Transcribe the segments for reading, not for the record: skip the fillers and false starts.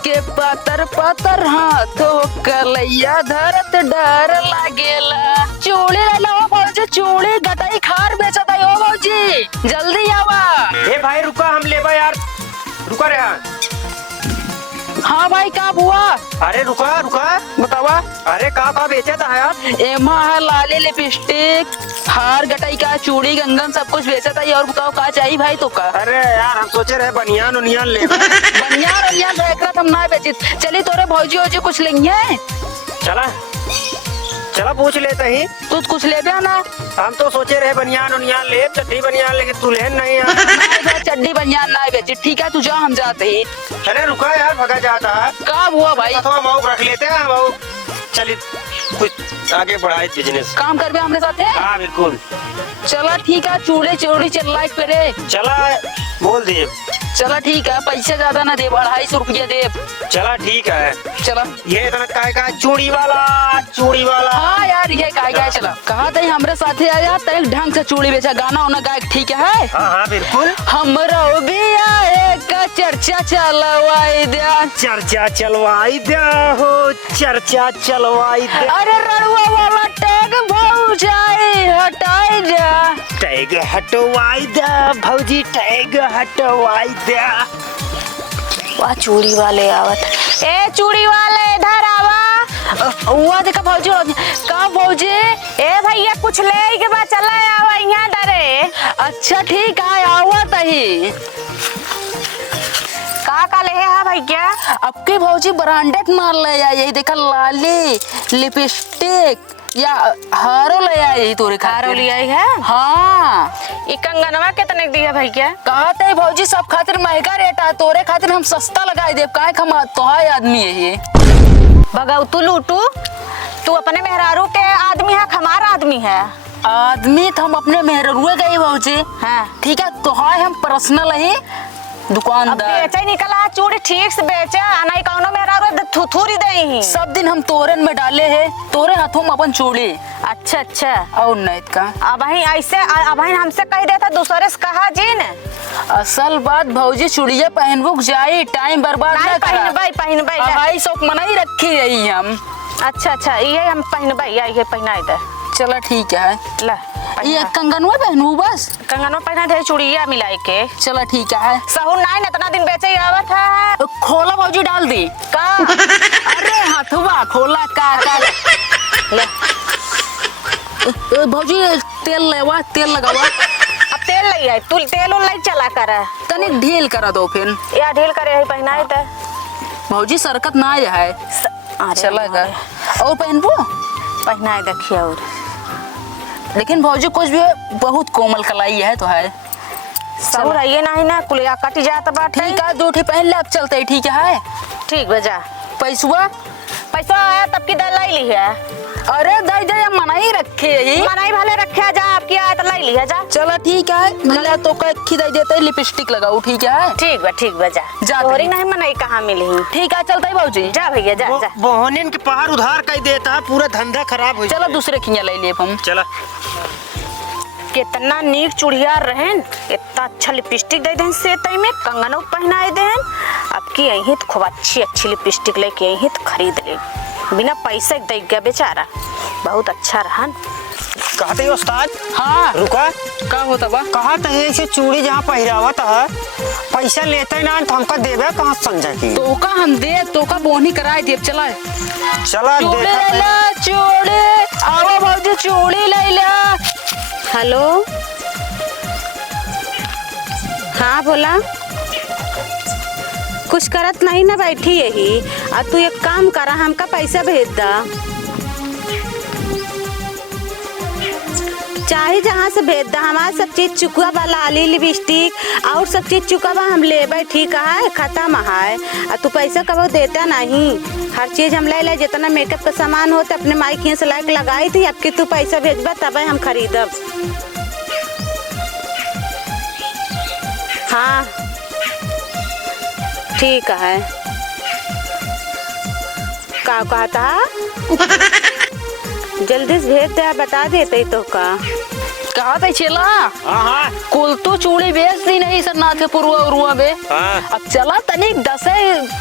के पतर पतर हाथों कलैया धरत डर लागेला। चूड़ी ले लो भौजी, चूड़ी गटाई खार बेचता हो भौजी, जल्दी आवा। ए भाई रुका, हम लेबा यार, रुका रे। हाँ भाई का हुआ? अरे रुका रुका, बतावा। अरे का बेचा था यार? एमा है लाली लिपस्टिक, हार गटाई का, चूड़ी कंगन सब कुछ बेचा था। और बताओ का चाहिए भाई तो का? अरे यार हम सोचे रहे बनियान उनियान ले। बनियान रख हम ना बेची। चली तोरे भौजी वौजी कुछ लेंगे? चला चला पूछ लेते ही। तू कुछ ले ना? हम तो सोचे रहे बनियान उनियान ले, चड्डी बनियान लेके तू ले नहीं यार। चड्डी बनियान ना बेची। ठीक है तू जा, हम जाते ही। अरे रुका यार, भगा जाता है। का हुआ भाई? थोड़ा मऊ रख लेते हैं मऊ। चलिए कुछ आगे बढ़ाए बिजनेस। काम कर बे हमारे साथ है? हाँ बिल्कुल। चला ठीक है, चूड़ी चूड़ी चल रहा है। चला बोल दिए। चला ठीक है, पैसे ज्यादा ना दे, 250 रुपया दे। चला ठीक है। चला ये इतना का चूड़ी वाला, चूड़ी वाला। हाँ यार ये का चला। कहा था हमारे साथ आया तक ढंग से चूड़ी बेचा, गाना वाना गायक ठीक है। हाँ बिल्कुल। हमरा भी आए का चर्चा चलवाई दिया। चर्चा चलवाई दिया हो, चर्चा चलवाई दिया। अरे रड़ुआ वाला टैग भौजाई हटाई दिया। टैग हटवाई दिया भौजी, टैग हटवाई दिया। वाह चूड़ी वाले आवत। ए चूड़ी वाले इधर आवा। हुआ देखा भौजी का भौजी। ए भैया कुछ ले के बाद चला आवा यहाँ डरे। अच्छा ठीक है आवा तही। का ले है भैया? अब के भौजी ब्रांडेड माल ले आई। यही देखा लाली लिपस्टिक या हारो ले आई। तोरे हारो ले आई है? हाँ। ये कंगनवा कितने दिया भैया? कहते भौजी सब खातिर महंगा रेट है, तोरे खातिर हम सस्ता लगाई दे। काहे खम तोहार आदमी है ये। भगाऊ तू लूटू, तू अपने मेहरारू के आदमी है, हमारा आदमी है। आदमी तो हम अपने मेहरुए गए भौजी। हाँ ठीक है तो हाँ हम पर्सनल ही दुकानदार। बेचा निकला चूड़ी ठीक से बेचा, नहीं कौनो मेहरारू थुथुरी दे ही। सब दिन हम तोरन में डाले है, तोरे हाथों में अपन चूड़ी। अच्छा अच्छा। और नहीं का अब ऐसे अब हमसे कह देता दूसरे से कहा जी ने। असल बात भौजी चूड़िया पहनबुक जाई, टाइम बर्बाद ना करा। पहनबई भाई सब मना ही रखी रही हम। अच्छा अच्छा ये हम पहनबई, ये पहना दे। चला ठीक है। ला ये कंगनवा पहनू बस? कंगनवा पहना दे, चूड़िया मिलाई के। चला ठीक है। सहू नहीं इतना दिन बेचे आवत है। खोला भौजी डाल दी का? अरे हथुआ खोला का ले। भौजी तेल लेवा, तेल लगावा। अब तेल ले आई, तू तेल उल नहीं चला कर तनी ढील करा दो फिर। या ढील करे है पहनाए दे भौजी सरकत ना है। चलेगा और पहनबो पहनाए देखिए। और लेकिन भौजी कुछ भी बहुत कोमल कलाई है तो है। सब रहिए नहीं ना कुलिया कट जात बाटे। ठीक है दो पहन ले, अब चलते ठीक है। ठीक बजा। पैसवा पैसा आया तब की दे लाई ली है। अरे दे दे मना ही रखे ही। मनाई भले रखे जा, आपकी आया तो लाई ली है जा। चलो ठीक है मिला तो कखी दे देते, लिपस्टिक लगाओ ठीक है। ठीक बजा। जा तोरी नहीं मनाई कहाँ मिली? ठीक है चलते भौजी। जा भैया जा जा। बहनिन के पहाड़ उधार कर देता है, पूरा धंधा खराब हो। चलो दूसरे खिया ले लिए हम। चला। कितना नीक चूड़िया रहन, इतना अच्छा लिपस्टिक दे देन से तई में कंगनों पहनाए देन। अब की यही तो खूब अच्छी लिपस्टिक लेके यही तो खरीद ले, बिना पैसे दे गया बेचारा। बहुत अच्छा रहन। कहते हो उस्ताद? हाँ रुका का होता बा? कहा ऐसे चूड़ी जहाँ पहरावत है पैसा लेते ना तो हमका देवे कहाँ समझा की? तो का हम दे तो का बोनी कराए दे। चला चला चूड़ी ले ला, चूड़ी आओ भौजी चूड़ी ले ला। हेलो हाँ बोला। कुछ करत नहीं ना, बैठी यही। अब तू एक काम करा, हमका पैसा भेज दा, चाहे जहाँ से भेज दा। हमारा सब चीज चुका बा, लाली लिपस्टिक और सब चीज चुका बा, हम ले ठीक है, खत्म है। और तू पैसा कब देता नहीं, हर चीज हम ले जितना मेकअप का सामान हो तो अपने माइक यहाँ से लाइक लगाई थी। अब कि तू पैसा भेजबा तब हम खरीदब। हाँ ठीक है। का कहता जल्दी से भेज दे, बता देते तो का कहा था चला हाँ हाँ कुल तो चूड़ी बेच दी नहीं सन्नाथे पुरवा उरुआ बे। हाँ। अब चला तनिक 10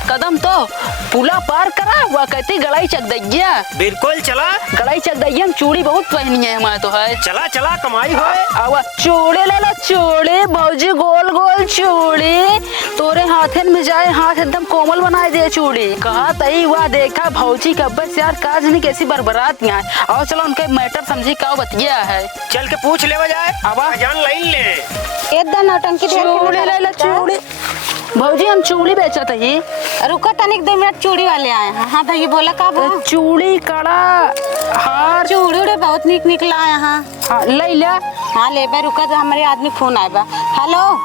कदम तो पुला पार करा वह कहती गड़ाई चक दैया। बिल्कुल चला गड़ाई चक दैया हम चूड़ी बहुत पहनी है हमारे तो है। चला चला कमाई होए। अब चूड़ी ले लो चूड़ी भौजी गोल गोल चूड़ी तोरे हाथन में जाए हाथ एकदम कोमल बनाए दे चूड़ी। कहा तई हुआ देखा भौजी का बस यार काज नहीं कैसी बरबरात यहाँ और चलो उनके मैटर समझी का बतिया है। चल के पूछ ले जाए अब जान लाइन ले। एकदम नौटंकी चूड़ी ले लो चूड़ी भौजी हम चूड़ी बेचत ही। रुको तनिक 2 मिनट चूड़ी वाले आए हैं। हाँ भैया बोला का भाव? चूड़ी कड़ा हार चूड़ी उड़े बहुत निक निकला है। हाँ हाँ, ले लिया। हाँ ले बा रुका हमारे आदमी फोन आए बा। हेलो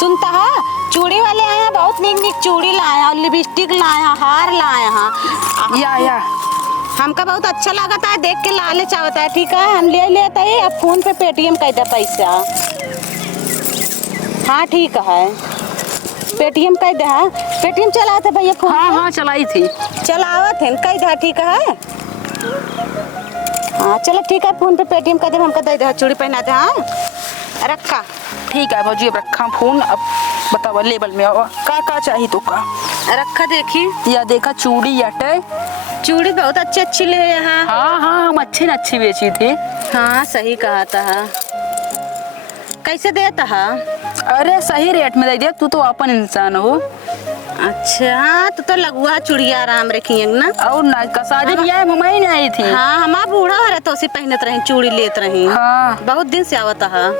सुनता है चूड़ी वाले आए हैं बहुत निक निक चूड़ी लाए हैं और लिपस्टिक लाए हैं हार लाए हैं। या हमका बहुत अच्छा लगता है देख के लाले चाहता है। ठीक है हम ले लेते हैं अब फोन पे पेटीएम कर दे पैसा। हाँ ठीक है पेटीएम कर दे। हाँ पेटीएम चला था भैया फोन। हाँ हाँ चलाई थी चलावत है कह दे। ठीक है हाँ चलो ठीक है फोन पे पेटीएम कर दे हमका दे दे चूड़ी पहना दे। हाँ रखा ठीक है भौजी अब रखा फोन। अब बतावा लेबल में का चाहिए तो का रखा देखी या देखा चूड़ी अटे चूड़ी बहुत अच्छी ले यहाँ। हाँ हाँ हम अच्छी बेची थी। हाँ सही कहा था। कैसे देता है? अरे सही रेट में दे दिया तू तो अपन इंसान हो। अच्छा हाँ तो लगुआ चूड़िया आराम रखिए ना। और ना का शादी ब्याह में मैं नहीं आई थी। हाँ हमारा बूढ़ा है तो उसी पहनत रही चूड़ी लेत रही। हाँ बहुत दिन से आवता है।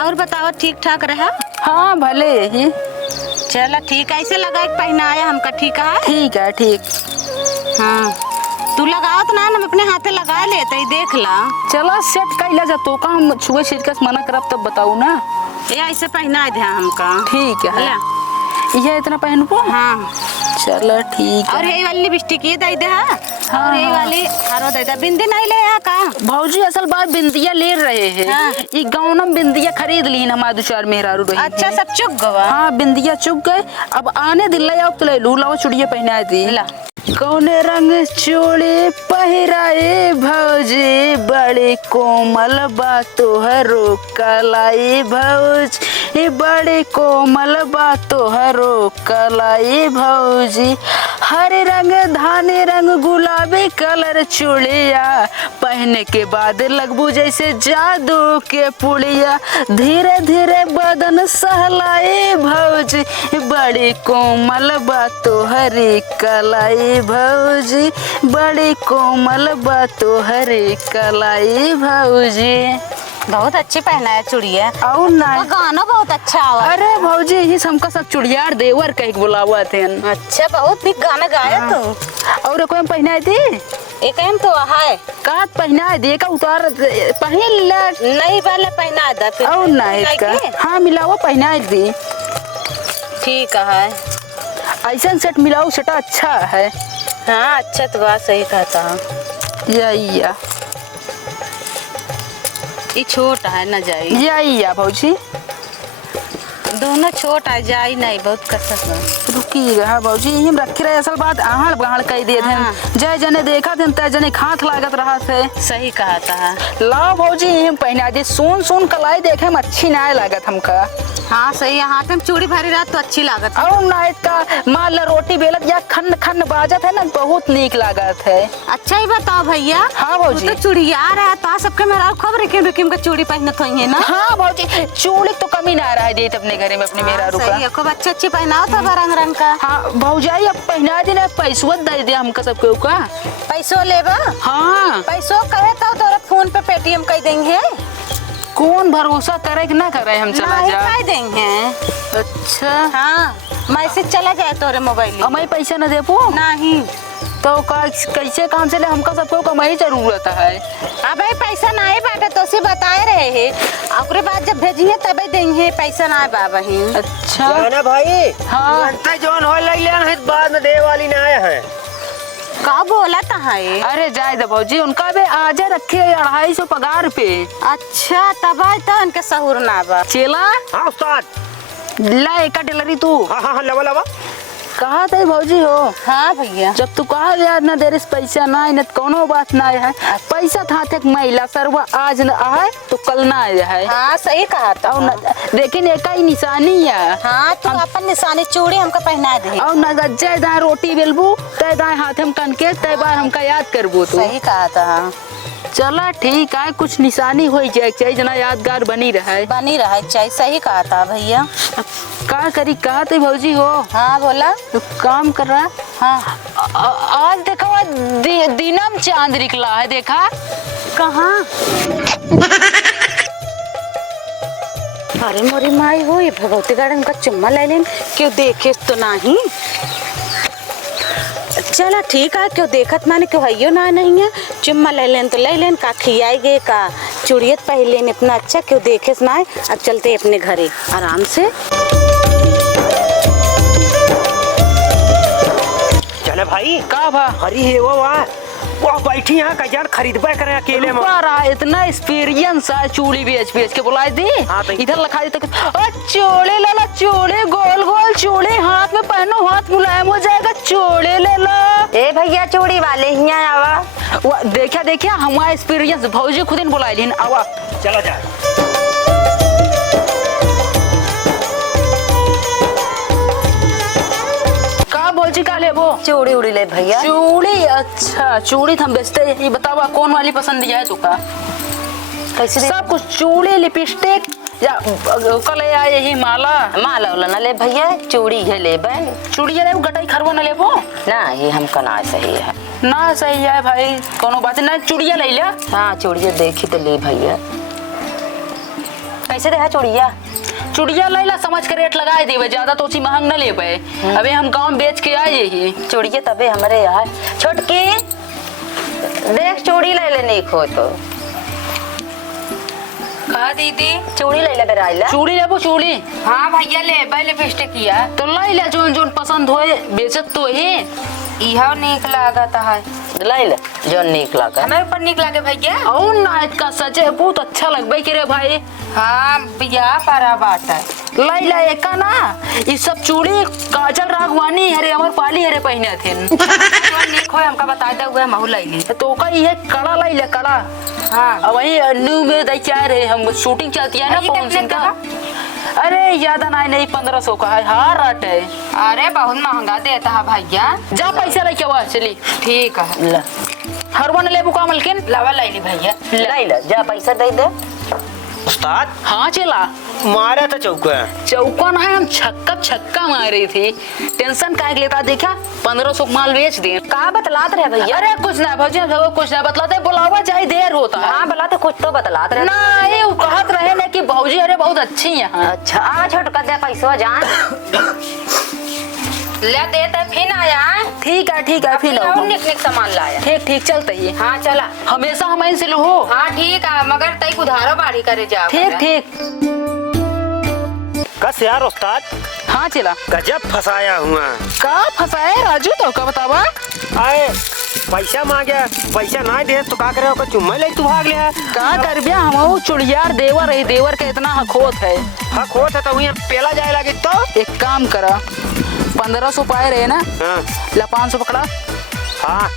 और बताओ ठीक ठाक रहा? हाँ भले ही। चलो ठीक है ऐसे लगा के पहना आया हमका। ठीक है ठीक है ठीक। हाँ तू लगाओ तो ना हम अपने हाथे लगा लेते ही देख ला। चलो सेट कैला जा तो का हम छुए छिड़के से मना करब तब बताऊ ना। ये ऐसे पहना दे हमका। ठीक है ला। ये इतना पहनबो। हाँ चलो ठीक है। और ये वाली लिपस्टिक ये दे दे। हाँ हाँ, और ये वाली हारो दे दे। बिंदी नहीं ले आ का भौजी असल बात बिंदिया ले रहे हैं। हाँ। ये गाँव में बिंदिया खरीद ली हमारे 2-4 मेहरारू रही अच्छा है। सब चुक गवा। हाँ बिंदिया चुक गए अब आने दिल ले तो ले लू लाओ चुड़िया पहना दी। ला कौने रंग चूड़ी पहिराए भौजी बड़ी कोमल बातो हरो कलाई भौजी बड़ी कोमल बातो हरो कलाई भौजी हरे रंग धाने रंग गुलाबी कलर चूड़िया पहने के बाद लगबू जैसे जादू के पुड़िया धीरे धीरे बदन सहलाए भौजी बड़ी कोमल बातो हरी कलाई भौजी बड़ी कोमल बातो हरी कलाई भौजी। बहुत अच्छी पहना है चूड़िया और ना तो गाना बहुत अच्छा आवा। अरे भौजी ही हमका सब चुड़ियार देवर कह बुलावा थे। अच्छा बहुत निक गाना गाया तू। और कोई पहनाई थी एक हम तो है का पहना दे का उतार पहन ला नहीं वाला पहना दे फिर। और ना इसका हाँ मिलाओ पहना दी। ठीक है ऐसा सेट मिलाओ सेटा अच्छा है। हाँ अच्छा तो बात सही कहता है। या ये छोटा है न जाई। या भौजी दोनों छोटा है जाई नहीं बहुत कसक है। रुकी रहा भौजी हम रखे रहे असल बात आहड़ बहाड़ कह दिए थे। हाँ। जय जने देखा थे तय जने खात लागत रहा थे। सही कहता है। लाओ भौजी हम पहना दे सोन कलाई देखे में अच्छी ना लागत हमका। हाँ सही है हाथ में चूड़ी भरी रात तो अच्छी लागत है। और नाइट का मान ला रोटी बेलत या खन खन बाजत है ना बहुत नीक लागत है। अच्छा ही बताओ भैया। हाँ भौजी तो चूड़िया रहा तो सबके मेरा खबर रिकिम का चूड़ी पहनत हुई है ना। हाँ भौजी चूड़ी तो कमी ना रहा है अपने घरे में अपने मेहरारू का। सही है खूब अच्छी पहनाओ था रंग रंग का। हाँ भौजाई अब पहना देना पैसवा दे दे हमका सबके का। पैसो लेबा? हाँ पैसो कहे तो तोरा फोन पे पेटीएम कर देंगे। कौन भरोसा करे कि ना करे हम चला जा कर देंगे। अच्छा हाँ मैसेज चला जाए तोरे मोबाइल मैं पैसा न दे पो नहीं तो कैसे काम से ले हमका सबको कमाई जरूरत है। अब पैसा ना ही बाटे तो उसे बताए रहे हैं ओकरे बाद जब भेजिए तबे देंगे पैसा ना बाबा ही। अच्छा जाना भाई हाँ घंटा जौन हो ले लेन बाद में दे वाली ना आए हैं। का बोला था है? अरे जाए दे भौजी उनका भी आजे रखे 250 पगार पे। अच्छा तब तो उनके सहूर ना बा। चेला हाँ उस्ताद ला एक डिलरी तू। हाँ हाँ हाँ लवा लवा कहा थे भौजी हो। हाँ भैया। जब तू कहा यार न देरिस पैसा ना है न कोनो बात ना है। पैसा था थे महिला सरवा आज न आए तो कल ना आए है। हाँ सही कहा था। लेकिन एक ही निशानी है। हाँ तो अपन निशानी चूड़ी हमका पहना दे। और न जय दाए रोटी बेलबू तय दाए हाथ हम कनके तय बार हमका याद करबू तू। सही कहा था। चला ठीक है कुछ निशानी हो जाए चाहिए जना यादगार बनी रहे। बनी रहा चाहिए। सही कहा था भैया। का करी कहा थे भौजी हो। हाँ बोला। तो काम कर रहा। हाँ आज देखा दिनम चांद निकला है देखा। कहाँ? अरे मोरी माई हो ये भगवती गार्डन का चुम्मा ले लेन क्यों देखे तो नहीं। चला ठीक है क्यों देखत माने क्यों है ना नहीं है। चुम्मा ले लेन तो ले लेन का खियाएगे का चूड़ियत पहन लेन इतना अच्छा क्यों देखे ना है। अब चलते अपने घरे आराम से। चले भाई का भा हरी है वो बैठी यहाँ कजार खरीदबे करे अकेले में। रहा इतना एक्सपीरियंस है चूड़ी बेच बेच के बुलाई दी। हाँ तो इधर लखा दी तक चोड़े ले लो चोड़े गोल गोल चोड़े हाथ में पहनो हाथ मुलायम हो जाएगा चोड़े ले लो। ए भैया चूड़ी वाले ही आवा। देखा देखा हमारा एक्सपीरियंस भौजी खुद बुलाई लीन आवा। चला जा। भौजी का ले वो चूड़ी उड़ी ले भैया। चूड़ी अच्छा चूड़ी हम बेचते हैं। ये बतावा कौन वाली पसंद है तुका। कैसे सब कुछ चूड़ी लिपस्टिक या कल यही माला माला वाला ना ले भैया चूड़ी है ले बहन। चूड़ी ले गटाई खरवा न लेबो ना ये हमका ना सही है। ना सही है भाई कोनो बात ना चूड़िया ले ले। हाँ चूड़िया देखी तो ले भैया। कैसे रहा चूड़िया? चूड़िया ले ला समझ के रेट लगाए देवे ज्यादा तो उसी महंग न लेबे। अबे हम गांव बेच के आए ही चूड़िया तबे हमारे यहाँ छोटकी देख चूड़ी ले लेने खो तो। कहा दीदी चूड़ी ले ले बेराइला। चूड़ी लेबो चूड़ी। हाँ भैया ले बे लिपस्टिक किया तो ले ले जोन जोन पसंद होए बेचत तो ही इहा नीक लागत है। ले ले जो नीक लागे हमें ऊपर नीक लागे भैया। और नाइट का सजे बहुत अच्छा लगबे करे भाई। हाँ बिया पारा बात है। लाई ला एक ना ये सब चूड़ी काजल राघवानी हरे अमर पाली हरे पहने थे। नीक हो हमका बता दे हुए महू लाई ली तो का ये कड़ा लाई ले कड़ा। हाँ अब वही न्यू में दई चाह रहे हम शूटिंग चलती है ना कौन सी का। अरे याद ना नहीं 1500 का है हार रट है। अरे बहुत महंगा देता है भैया। जा पैसा लेके आवा चली। ठीक है ला हर वन ले बुका मलकिन लावा लाई ली भैया। लाई ला जा पैसा दे दे। उस्ताद हाँ चला मारा था चौका। चौका ना है हम छक्का मारी थी। टेंशन काहे लेता देखा 1500 माल बेच दे। कहाँ बतलात रहे भैया? अरे कुछ ना भौजी कुछ ना बतलाते बुलावा चाहे देर होता है। हाँ बतलाते कुछ तो बतलात रहे ना ये कहत रहे ना कि भौजी अरे बहुत अच्छी है। अच्छा आ छोटका दे पैसा जान ले देते फिर आया। ठीक है फिर और निक निक सामान लाया। ठीक चलते ही। हाँ चला हमेशा हमें से हो। हाँ ठीक है मगर तई उधारो बाड़ी करे जा। ठीक कस यार उस्ताद। हाँ चला गजब फसाया हुआ। का फसाए राजू तो का बतावा। आए पैसा मांगे पैसा ना दे तो का करे चुम्मा ले तू भाग ले। का कर बिया हम चुड़ियार देवर है देवर के इतना हकोत है। हाँ खोत है तो वहीं पेला जाए लगे तो एक काम करा 1500 पाए रहे ना। हाँ ला 500 पकड़ा। हाँ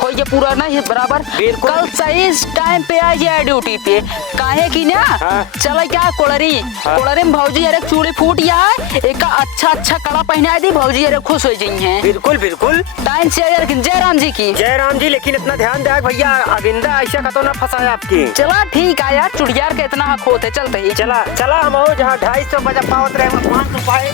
हो ये पूरा ना ये बराबर। बिल्कुल। कल सही टाइम पे आ जाए ड्यूटी पे काहे की ना। हाँ। चला क्या कोड़री। हाँ। कोड़री में भौजी अरे चूड़ी फूट जाए एक अच्छा कड़ा पहना दी भौजी अरे खुश हो जाई हैं। बिल्कुल टाइम से यार जयराम जी की। जयराम जी लेकिन इतना ध्यान दे भैया अविंदा ऐसा का तो ना फंसाया आपकी। चला ठीक है यार चुड़ियार के इतना हक होते चलते ही। चला हम जहाँ 250 बजा पावत रहे 500 पाए।